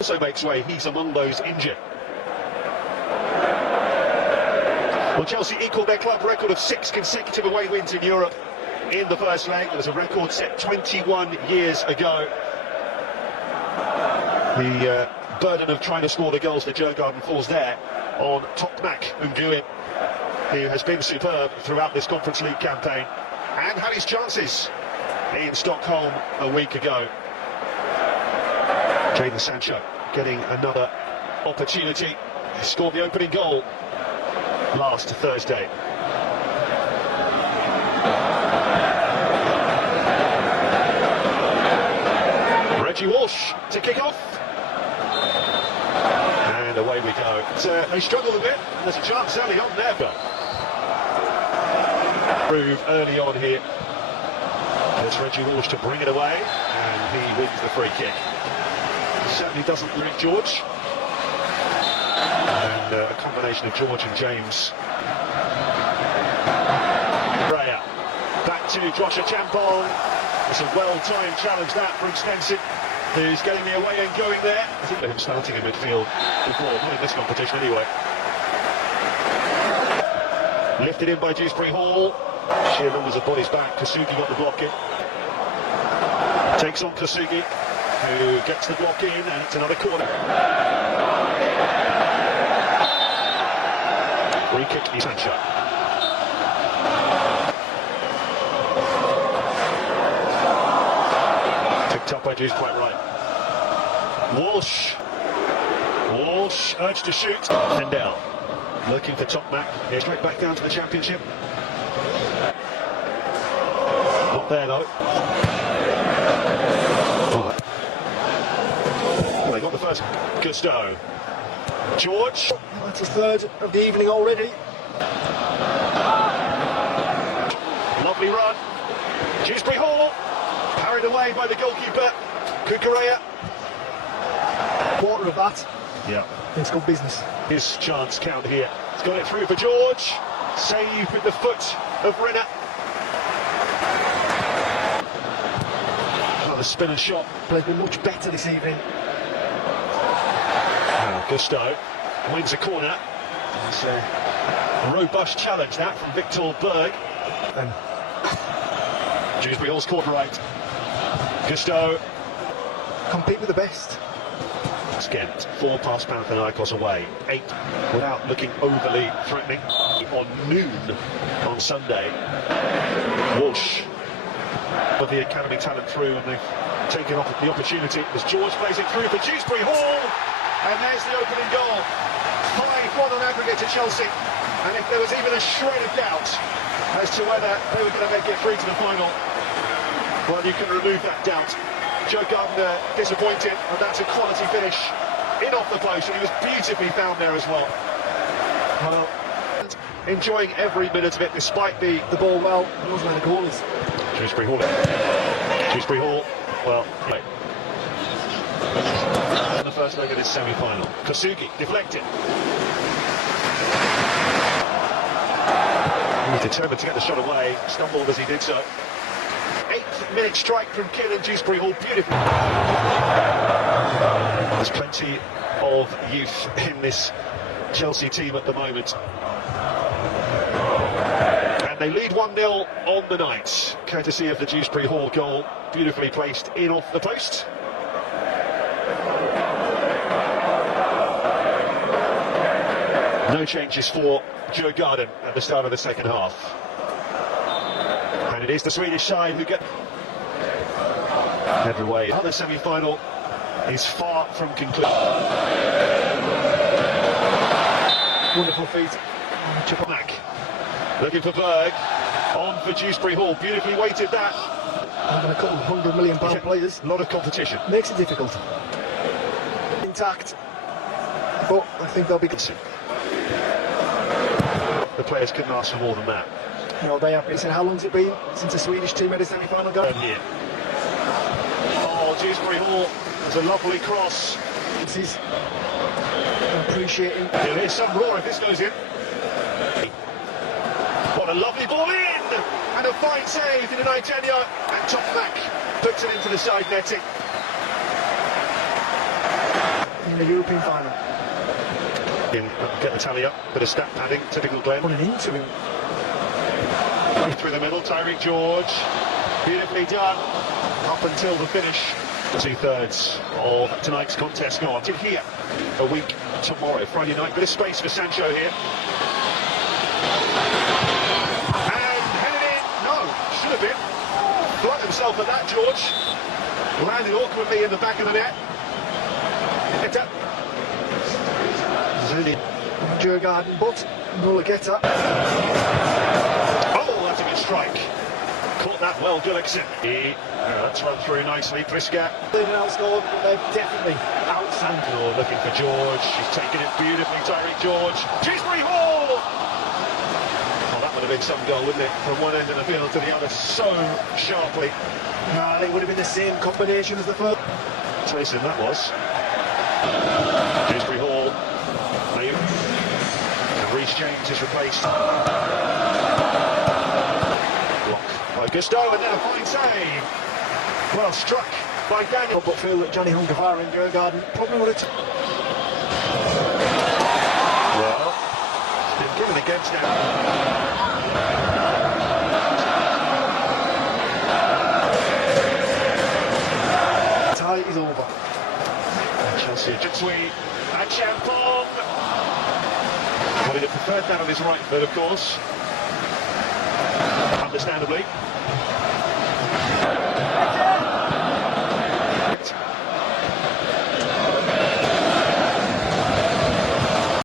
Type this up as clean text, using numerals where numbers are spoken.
Also makes way, he's among those injured. Well, Chelsea equalled their club record of 6 consecutive away wins in Europe in the first leg. There was a record set 21 years ago. The burden of trying to score the goals for Djurgaarden falls there on Tokmak Nguyen, who has been superb throughout this Conference League campaign and had his chances in Stockholm a week ago. Jadon Sancho getting another opportunity. He scored the opening goal last Thursday. Reggie Walsh to kick off. And away we go. They struggle a bit. There's a chance early on there. Prove early on here. There's Reggie Walsh to bring it away. And he wins the free kick. Certainly doesn't limit George. And a combination of George and James. Raya. Back to Joshua Champong. It's a well-timed challenge that from Stenson, who's getting the away end going there. I think him starting in midfield before, not in this competition anyway. Lifted in by Dewsbury Hall. Sheer numbers of bodies back. Kasugi got the block in. Takes on Kasugi, who gets the block in, and it's another corner. Free kick, Sancho. Picked up by Juice, quite right. Walsh urged to shoot. Fendell looking for Tokmak. Here, straight back down to the Championship. Not there though. Well, they got the first. Gusto. George. That's his third of the evening already. Lovely run. Dewsbury Hall. Carried away by the goalkeeper. Kukureya. Quarter of that. Yeah. It's good business. His chance count here. He's got it through for George. Save with the foot of Renner. Another spinner shot. Play's been much better this evening. Gusto wins a corner. It's a robust challenge that from Victor Berg. And Dewsbury Hall's caught right. Gusto. compete with the best. Skent, 4 past Panathinaikos away, 8 without looking overly threatening. On noon on Sunday, Walsh of the academy talent through, and they've taken off the opportunity as George plays it through for Dewsbury Hall, and there's the opening goal. 5-1 on aggregate to Chelsea, and if there was even a shred of doubt as to whether they were going to make it through to the final, well, you can remove that doubt. Djurgaarden disappointed, and that's a quality finish in off the post, and he was beautifully found there as well. Well, enjoying every minute of it despite the ball well. He wasn't where the goal is. Dewsbury Hall. Dewsbury Hall, well, right. In the first leg of this semi-final. Kasugi deflected. He was determined to get the shot away, stumbled as he did so. 8th-minute strike from Kieran Dewsbury Hall, beautiful. There's plenty of youth in this Chelsea team at the moment. And they lead 1-0 on the night, courtesy of the Dewsbury Hall goal, beautifully placed in off the post. No changes for Djurgaarden at the start of the second half. And it is the Swedish side who get every way. The semi-final is far from concluded. Wonderful feet. Back. Looking for Berg. On for Dewsbury Hall. Beautifully weighted that. Having a couple of £100 million players. A lot of competition. Makes it difficult. Intact. But I think they'll be good. The players couldn't ask for more than that. No, they have been. So how long's it been since the Swedish team had a semi-final go? Here. Oh, Dewsbury Hall has a lovely cross. This is appreciating. There is some roar if this goes in. What a lovely ball in! And a fine save in an Itenio. And Tokmak puts it into the side netting. in a European final. Get the tally up, bit of stat padding, typical Glenn. Running into him. Through the middle, Tyreek George, beautifully done, up until the finish. 2/3 of tonight's contest go on. Here, a week tomorrow, Friday night, bit of space for Sancho here. And headed in, no, should have been. Blocked himself at that, George. Landed awkwardly in the back of the net. Djurgaarden, but Muller gets up. Oh, that's a good strike. Caught that well, Gullickson. That's run through nicely, Briscat. They've outscored, but they're definitely outstanding. Oh, looking for George. She's taken it beautifully, Tyreek George. Dewsbury Hall! Oh, that would have been some goal, wouldn't it? From one end of the field to the other so sharply. No, it would have been the same combination as the first. Tyson, that was. Dewsbury Hall. And Reece James is replaced. Block by Gusto, and then a fine save. Well struck by Daniel. But feel that Johnny Hungavar in Djurgaarden probably would have. Well, it's been given against now. Tie is over. Chelsea, Jinsui, and Champong. Well, he'd have preferred that on his right foot, of course. Understandably.